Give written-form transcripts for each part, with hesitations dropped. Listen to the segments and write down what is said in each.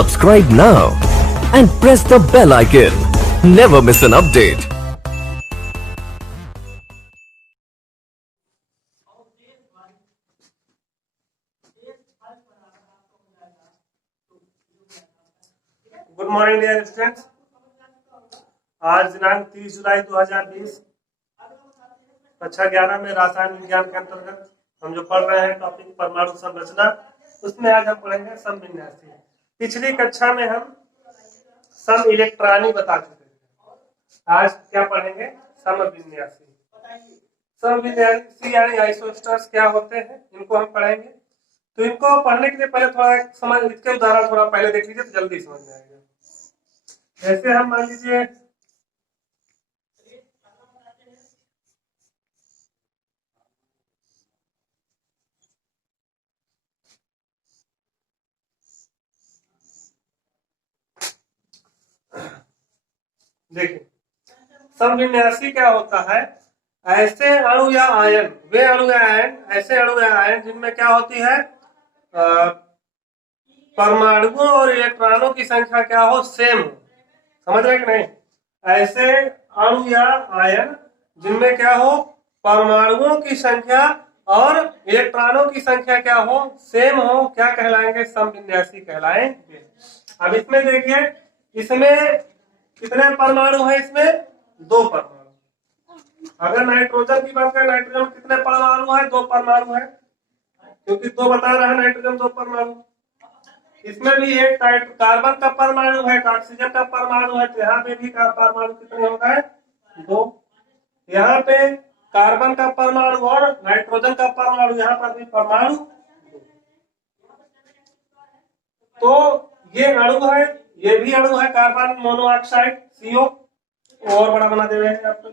Subscribe now and press the bell icon. Never miss an update. Good morning dear students. आज दिनांक 30 जुलाई 2020 कक्षा 11 में रसायन विज्ञान के अंतर्गत हम जो पढ़ रहे हैं टॉपिक परमाणु संरचना, उसमें आज हम पढ़ेंगे समविन्यासी। पिछली कक्षा में हम सम इलेक्ट्रॉनिक बता चुके थे। आज क्या पढ़ेंगे? समविन्यासी। समविन्यासी यानी आइसोस्टर्स क्या होते हैं, इनको हम पढ़ेंगे। तो इनको पढ़ने के लिए पहले थोड़ा समझ, इसके उदाहरण थोड़ा पहले देख लीजिए तो जल्दी समझ में आएगा। जैसे हम मान लीजिए देखिए समविन्यासी क्या होता है। ऐसे अणु या आयन, वे अणु या आयन, ऐसे अणु या आयन जिनमें क्या होती है, परमाणुओं और इलेक्ट्रॉनों की संख्या क्या हो, सेम हो। समझ रहे कि नहीं? ऐसे अणु या आयन जिनमें क्या हो, परमाणुओं की संख्या और इलेक्ट्रॉनों की संख्या क्या हो, सेम हो, क्या कहलाएंगे? समविन्यासी कहलाएंगे। अब इसमें देखिए, इसमें कितने परमाणु है? इसमें 2 परमाणु। अगर नाइट्रोजन की बात करें, नाइट्रोजन में कितने परमाणु है? 2 परमाणु है, क्योंकि 2 बता रहा है नाइट्रोजन 2 परमाणु। इसमें भी एक कार्बन का परमाणु है, ऑक्सीजन का परमाणु है, तो यहाँ पे भी परमाणु कितने हो गए? 2। यहाँ पे कार्बन का परमाणु और नाइट्रोजन का परमाणु, यहाँ पर भी परमाणु। तो ये अणु है, ये भी अणु है, कार्बन मोनोऑक्साइड CO। और बड़ा बना दे रहे हैं आपको।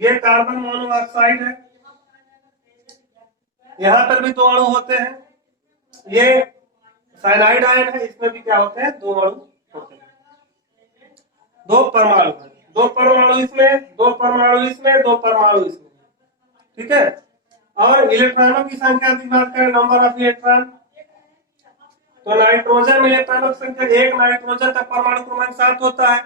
ये कार्बन मोनोऑक्साइड है। यहाँ पर भी 2 अणु होते हैं। ये साइनाइड आयन है, इसमें भी क्या होते हैं? 2 अणु होते हैं। 2 परमाणु है, 2 परमाणु इसमें, 2 परमाणु इसमें, 2 परमाणु इसमें। ठीक है। और इलेक्ट्रॉनों की संख्या की बात करें, नंबर ऑफ इलेक्ट्रॉन, तो नाइट्रोजन में इलेक्ट्रॉनों की संख्या, एक नाइट्रोजन का परमाणु क्रमांक 7 होता है,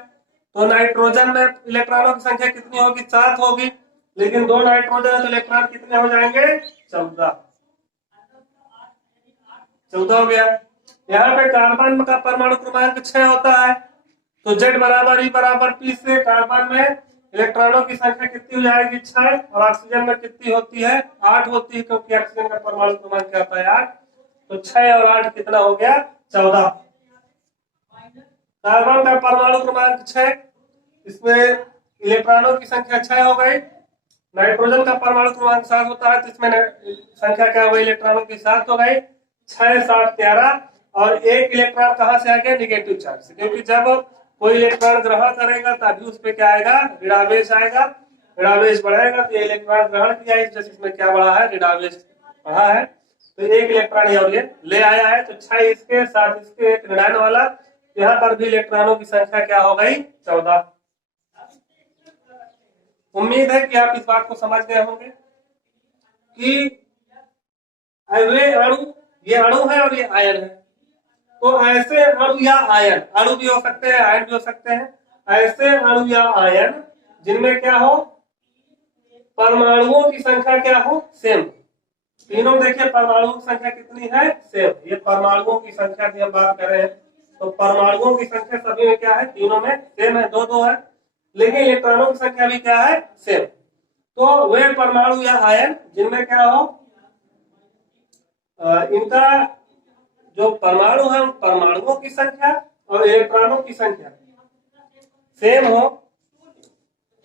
तो नाइट्रोजन में इलेक्ट्रॉनों की संख्या कितनी होगी? 7 होगी। लेकिन 2 नाइट्रोजन है तो इलेक्ट्रॉन कितने हो जाएंगे? 14 हो गया। यहाँ पे कार्बन का परमाणु क्रमांक 6 होता है, तो Z बराबर E बराबर P से कार्बन में इलेक्ट्रॉनों की संख्या कितनी हो जाएगी? 6। और ऑक्सीजन में कितनी होती है? 8 होती है, क्योंकि ऑक्सीजन का परमाणु क्रमांक क्या होता है? 8। तो 6 और 8 कितना हो गया? 14। कार्बन का परमाणु क्रमांक 6, इसमें इलेक्ट्रॉनों की संख्या 6 हो गई। नाइट्रोजन का परमाणु क्रमांक 7 होता है, तो इसमें संख्या क्या हो गई? इलेक्ट्रॉनों की 7 हो गई। 6 7 13। और एक इलेक्ट्रॉन कहां से आ गया? निगेटिव चार्ज से, क्योंकि जब कोई इलेक्ट्रॉन ग्रहण करेगा तभी उस पर क्या आएगा? ऋणावेश आएगा। ऋणावेश बढ़ेगा तो ये इलेक्ट्रॉन ग्रहण किया, इसमें क्या बढ़ा है? ऋणावेश बढ़ा है। तो एक इलेक्ट्रॉन और ये ले आया है, तो 6 इसके, 7 इसके, एक ऋणायन वाला। यहाँ पर भी इलेक्ट्रॉनों की संख्या क्या हो गई? 14। उम्मीद है कि आप इस बात को समझ गए होंगे कि वे अणु, ये अणु है और ये आयन है। तो ऐसे अणु या आयन, अणु भी हो सकते हैं, आयन भी हो सकते हैं, ऐसे अणु या आयन जिनमें क्या हो, परमाणुओं की संख्या क्या हो? सेम। तीनों देखिए परमाणुओं की संख्या कितनी है? सेम। ये परमाणुओं की संख्या की हम बात कर रहे हैं, तो परमाणुओं की संख्या सभी में क्या है? तीनों में सेम है, 2 है। लेकिन इलेक्ट्रॉनों की संख्या भी क्या है? सेम। तो वे परमाणु या आयन जिनमें क्या हो, इनका जो परमाणु है, उन परमाणुओं की संख्या और इलेक्ट्रॉनों की संख्या सेम हो,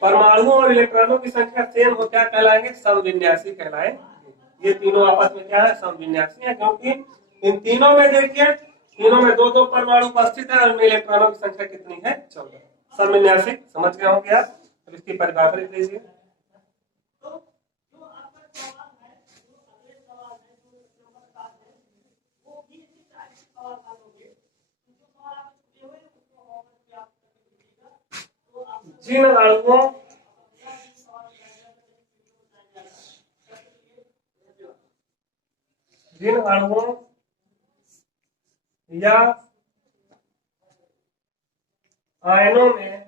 परमाणुओं और इलेक्ट्रॉनों की संख्या सेम हो, क्या कहलाएंगे? समविन्यासी कहलाएंगे। ये तीनों आपस में क्या है? समविन्यासी है, क्योंकि इन तीनों में देखिए, तीनों में 2 परमाणु उपस्थित है और उनमें इलेक्ट्रॉनों की संख्या कितनी है? 14। समविन्यासी समझ गए होंगे आप। अब इसकी परिभाषा लिख लीजिए। जिन अणुओं जिन अणुओं या आयनों में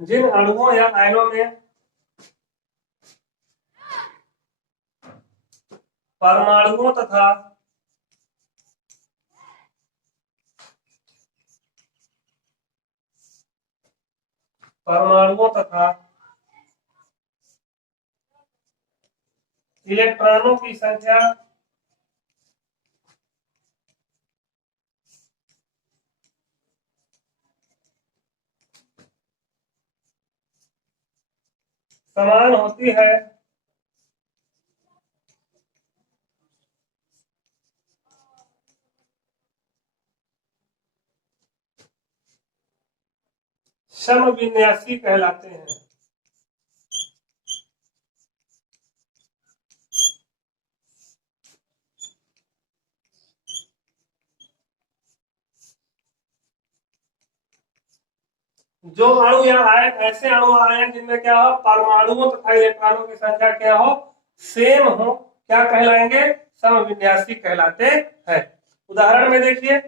जिन अणुओं या आयनों में परमाणुओं तथा इलेक्ट्रॉनों की संख्या समान होती है समविन्यासी कहलाते हैं। जो अणु या आयन, ऐसे अणु आयन जिनमें क्या हो, परमाणुओं तथा इलेक्ट्रॉनों की संख्या क्या हो, सेम हो, क्या कहलाएंगे, समविन्यासी कहलाते हैं। उदाहरण में देखिए,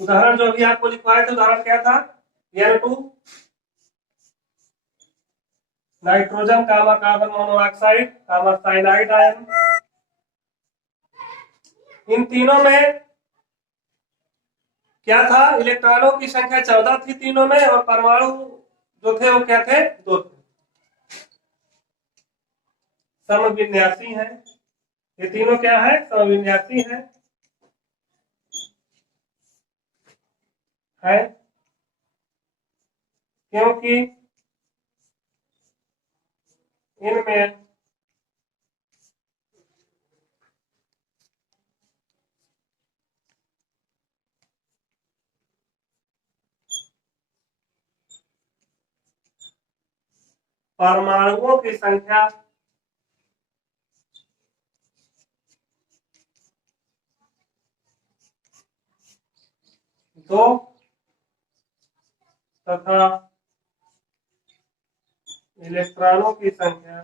उदाहरण जो अभी आपको लिखवाए थे, उदाहरण क्या था, N2 नाइट्रोजन कामा कार्बन मोनोऑक्साइड कामा साइनाइड आयन। इन तीनों में क्या था, इलेक्ट्रॉनों की संख्या 14 थी तीनों में, और परमाणु जो थे वो क्या थे, 2 थे। समविन्यासी हैं ये तीनों, क्या है, समविन्यासी है क्योंकि इनमें परमाणुओं की संख्या दो तथा इलेक्ट्रॉनों की संख्या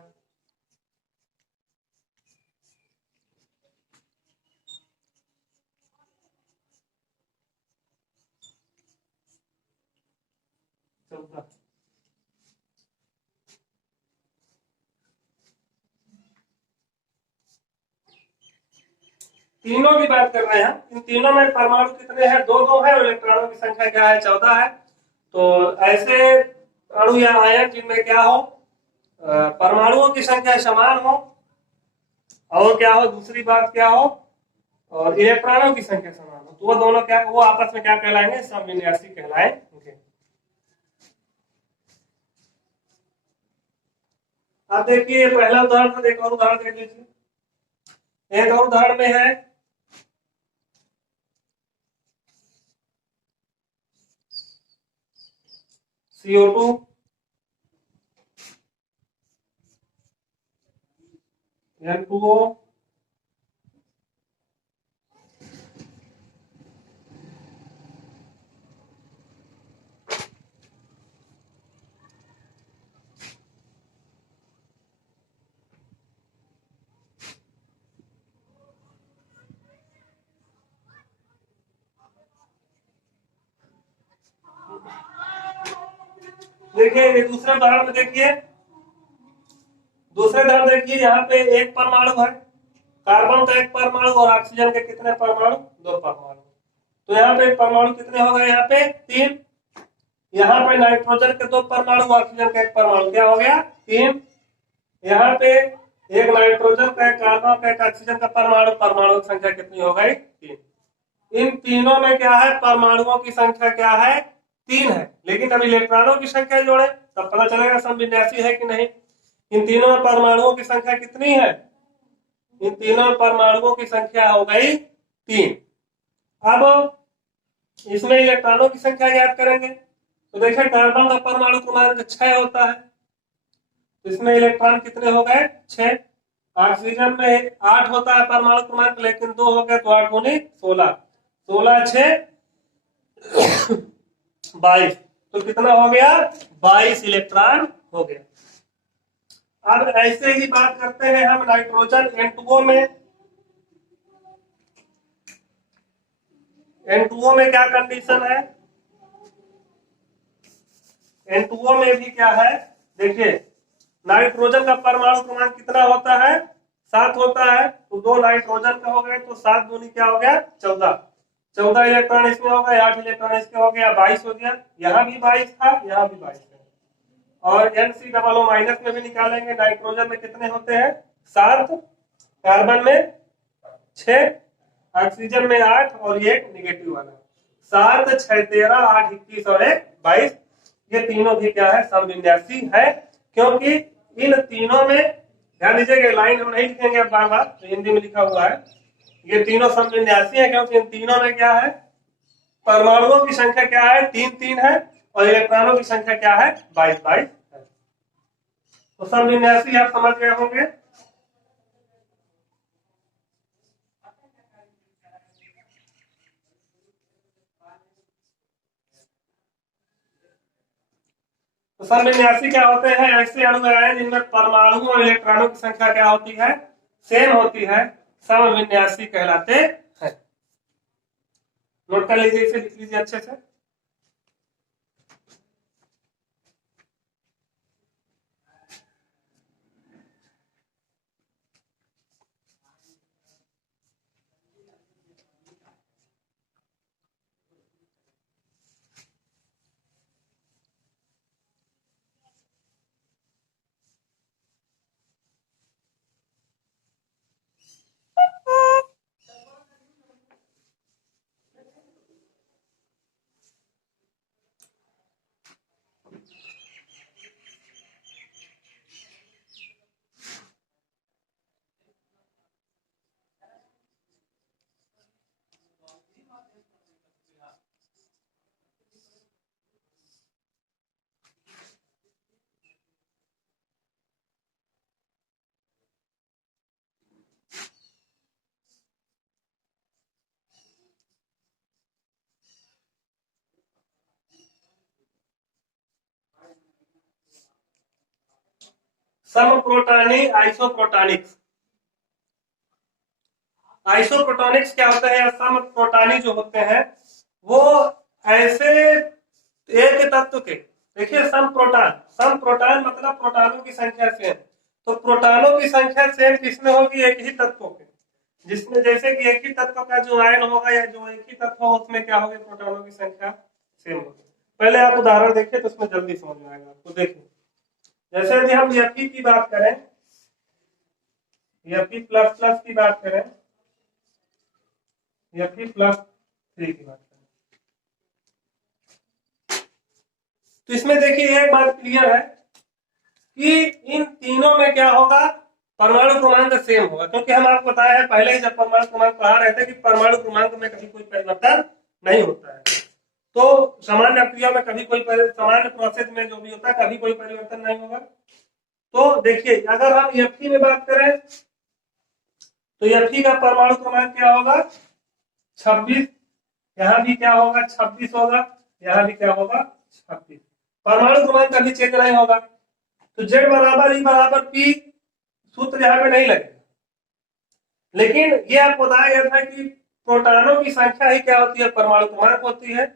चौदह। तीनों की बात कर रहे हैं, इन तीनों में परमाणु कितने हैं, 2 है, और इलेक्ट्रॉनों की संख्या क्या है, 14 है। तो ऐसे अणु या आयन जिनमें क्या हो, परमाणुओं की संख्या समान हो, और क्या हो, दूसरी बात क्या हो, और इलेक्ट्रॉनों की संख्या समान हो, तो वो दोनों क्या, वो आपस में क्या कहलाएंगे, समविन्यासी कहलाएंगे। अब देखिए, पहला उदाहरण था, एक और उदाहरण देख लीजिए। एक और उदाहरण में है CO2 N2O देखिए, ये दूसरे उदाहरण में देखिए, दूसरे उदाहरण देखिए, यहाँ पे एक परमाणु है, कार्बन का एक परमाणु, और ऑक्सीजन के कितने परमाणु, 2 परमाणु। तो यहाँ पे परमाणु कितने हो गए, यहाँ पे 3। यहाँ पे नाइट्रोजन के 2 परमाणु, ऑक्सीजन का एक परमाणु, क्या हो गया, 3। यहाँ पे एक नाइट्रोजन का, एक कार्बन का, एक ऑक्सीजन का परमाणु, परमाणु की संख्या कितनी हो गई, 3। इन तीनों में क्या है, परमाणुओं की संख्या क्या है, 3 है, लेकिन अब इलेक्ट्रॉनों की संख्या जोड़े तब पता चलेगा समविन्यासी है कि नहीं। इन तीनों में परमाणुओं की संख्या कितनी है, इन तीनों परमाणुओं की संख्या हो गई 3। अब इसमें इलेक्ट्रॉनों की संख्या ज्ञात करेंगे, तो देखिए, कार्बन का परमाणु क्रमांक 6 होता है, तो इसमें इलेक्ट्रॉन कितने हो गए, 6। ऑक्सीजन में 8 होता है परमाणु क्रमांक, लेकिन 2 हो गए, तो 8 दूनी 16, 16 6 22। तो कितना हो गया? 22 इलेक्ट्रॉन हो गया। अब ऐसे ही बात करते हैं हम नाइट्रोजन N2O में। N2O में क्या कंडीशन है? N2O में भी क्या है? देखिए, नाइट्रोजन का परमाणु क्रमांक कितना होता है? 7 होता है। तो 2 नाइट्रोजन का हो गए, तो 7 दूनी क्या हो गया? 14। 14 इलेक्ट्रॉन इसमें हो गए, 8 इलेक्ट्रॉन इसके हो गया, 22 हो गया। यहाँ भी 22 था, यहाँ भी 22 है। और NC माइनस में भी निकालेंगे। नाइट्रोजन में कितने होते हैं? 7, कार्बन में 6, ऑक्सीजन में 8 और ये निगेटिव वाला 7, 6, 13, 8, 21 और 1, 22। ये तीनों भी क्या है? समविन्यासी है, क्योंकि इन तीनों में ध्यान दीजिएगा, लाइन हम नहीं लिखेंगे अब बार बार, तो हिंदी में लिखा हुआ है। ये तीनों समविन्यासी है, क्योंकि इन तीनों में क्या है? परमाणुओं की संख्या क्या है? 3 3 है, और इलेक्ट्रॉनों की संख्या क्या है? 22 22 है। तो समविन्यासी आप समझ गए होंगे। तो समविन्यासी क्या होते हैं? ऐसे अणु हैं जिनमें परमाणुओं और इलेक्ट्रॉनों की संख्या क्या होती है? सेम होती है, समविन्यासी कहलाते हैं। नोट कर लीजिए, इसे लिख लीजिए अच्छे से। समप्रोटॉनी आइसोप्रोटॉनिक्स। आइसोप्रोटॉनिक्स क्या होता है? समप्रोटॉनी जो होते हैं वो ऐसे एक तत्व के, देखिए सम प्रोटॉन मतलब प्रोटॉनों की संख्या सेम। तो प्रोटॉनों की संख्या सेम किसमें होगी? एक ही तत्वों के, जिसमें जैसे कि एक ही तत्व का जो आयन होगा या जो एक ही तत्व हो, उसमें क्या होगी? प्रोटॉनों की संख्या सेम होगी। पहले आप उदाहरण देखिए तो उसमें जल्दी समझ में आएगा आपको। देखिए, जैसे यदि हम Fe की बात करें, Fe प्लस प्लस की बात करें, Fe प्लस 3 की बात करें, तो इसमें देखिए एक बात क्लियर है कि इन तीनों में क्या होगा? परमाणु क्रमांक सेम होगा, क्योंकि हम आपको बताया है पहले ही जब परमाणु क्रमांक पढ़ा रहे थे कि परमाणु क्रमांक में कभी कोई परिवर्तन नहीं होता है। तो सामान्य क्रिया में कभी कोई सामान्य प्रोसेस में जो भी होता है कभी कोई परिवर्तन नहीं होगा। तो देखिए, अगर हम Fe में बात करें तो Fe का परमाणु क्रमांक क्या होगा? 26। यहाँ भी क्या होगा? 26 होगा। यहाँ भी क्या होगा? 26। परमाणु क्रमांक कभी चेंज नहीं होगा। तो Z बराबर E बराबर P सूत्र यहाँ पे नहीं लगेगा, लेकिन ये आपको बताया गया था कि प्रोटॉनों की संख्या ही क्या होती है? परमाणु क्रमांक होती है।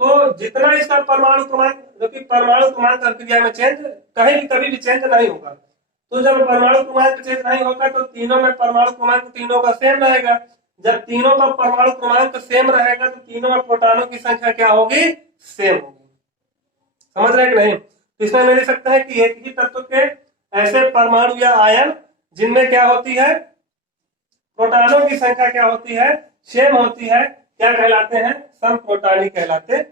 तो जितना इसका परमाणु क्रमांक, जो कि परमाणु क्रमांक क्रिया में चेंज कहीं भी कभी भी चेंज नहीं होगा। तो जब परमाणु क्रमांक चेंज नहीं होगा तो तीनों में परमाणु क्रमांक तीनों का सेम रहेगा। जब तीनों का परमाणु क्रमांक सेम रहेगा तो तीनों में प्रोटॉनों की संख्या क्या होगी? सेम होगी। समझ रहे हैं कि नहीं? तो इसमें हम ले सकते हैं कि एक ही तत्व के ऐसे परमाणु या आयन जिनमें क्या होती है? प्रोटॉनों की संख्या क्या होती है? सेम होती है, क्या कहलाते हैं? समप्रोटॉनी कहलाते हैं।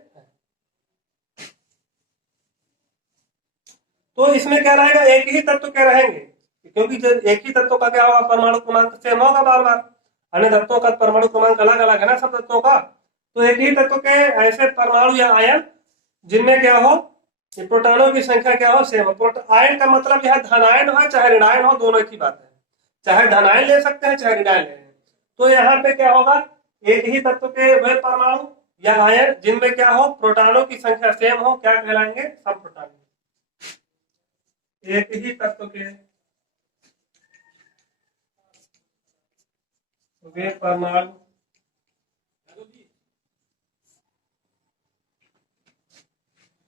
तो इसमें क्या रहेगा? एक ही तत्व के रहेंगे, क्योंकि जो एक ही तत्व का क्या होगा? परमाणु क्रमांक सेम होगा बार बार। अन्य तत्वों का परमाणु क्रमांक अलग अलग है ना सब तत्वों का। तो एक ही तत्व के ऐसे परमाणु या आयन जिनमें क्या हो? प्रोटॉनों की संख्या क्या हो? सेम हो। आयन का मतलब यह धनायन हो चाहे ऋणायन हो, दोनों एक ही बात है। चाहे धनायन ले सकते हैं चाहे ऋणायन ले। तो यहाँ पे क्या होगा? एक ही तत्व के वह परमाणु या आयन जिनमें क्या हो, प्रोटॉनों की संख्या सेम हो, क्या कहलाएंगे, समप्रोटॉनिक। एक ही तत्व के वे परमाणु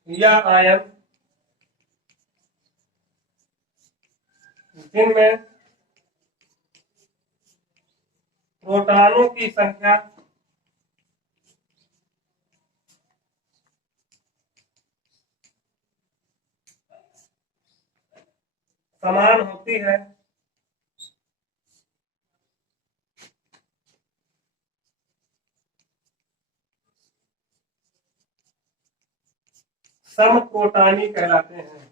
या आयन जिनमें प्रोटॉनों की संख्या समान होती है, समप्रोटॉनी कहलाते हैं।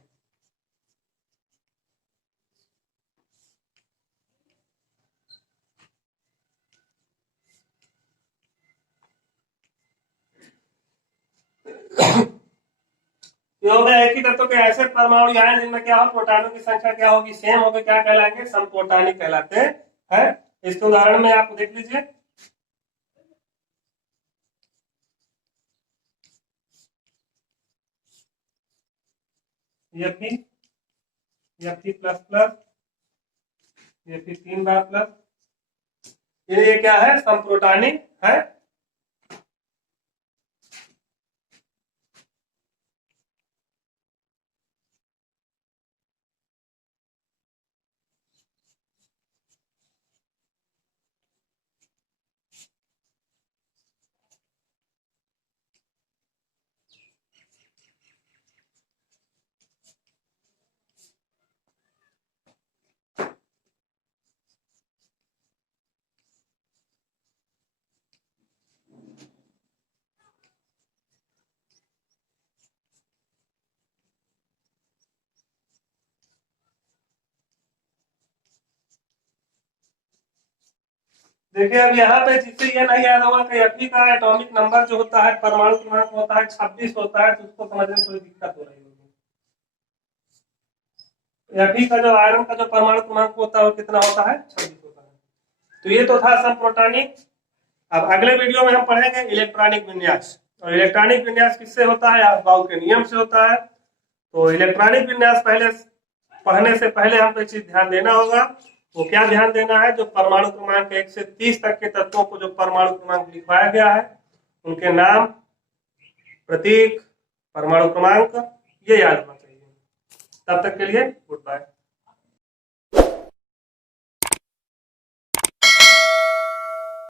ये हो गया एक ही तत्व के ऐसे परमाणु आयन जिनमें क्या हो, प्रोटॉनों की संख्या क्या होगी, सेम होगी, क्या कहलाएंगे, समप्रोटॉनी कहलाते हैं। इसके उदाहरण में आप देख लीजिए, Fe Fe plus plus, Fe 3 बार प्लस, ये क्या है, समप्रोटॉनी है। देखिए अब यहाँ पे जिससे ये नहीं याद होगा कि Fe का एटॉमिक नंबर जो होता है, परमाणु क्रमांक होता है 26 होता है, तो उसको समझने में थोड़ी दिक्कत हो रही होगी। Fe का जो आयरन का जो परमाणु क्रमांक होता है वो कितना होता है, 26 होता है। तो ये तो था समप्रोटॉनी। अब अगले वीडियो में हम पढ़ेंगे इलेक्ट्रॉनिक विन्यास। और इलेक्ट्रॉनिक विन्यास किससे होता है, बाउ के नियम से होता है। तो इलेक्ट्रॉनिक विन्यास पहले पढ़ने से पहले हमको एक चीज ध्यान देना होगा। वो क्या ध्यान देना है, जो परमाणु क्रमांक 1 से 30 तक के तत्वों को जो परमाणु क्रमांक लिखवाया गया है, उनके नाम, प्रतीक, परमाणु क्रमांक, ये याद होना चाहिए। तब तक के लिए गुड बाय।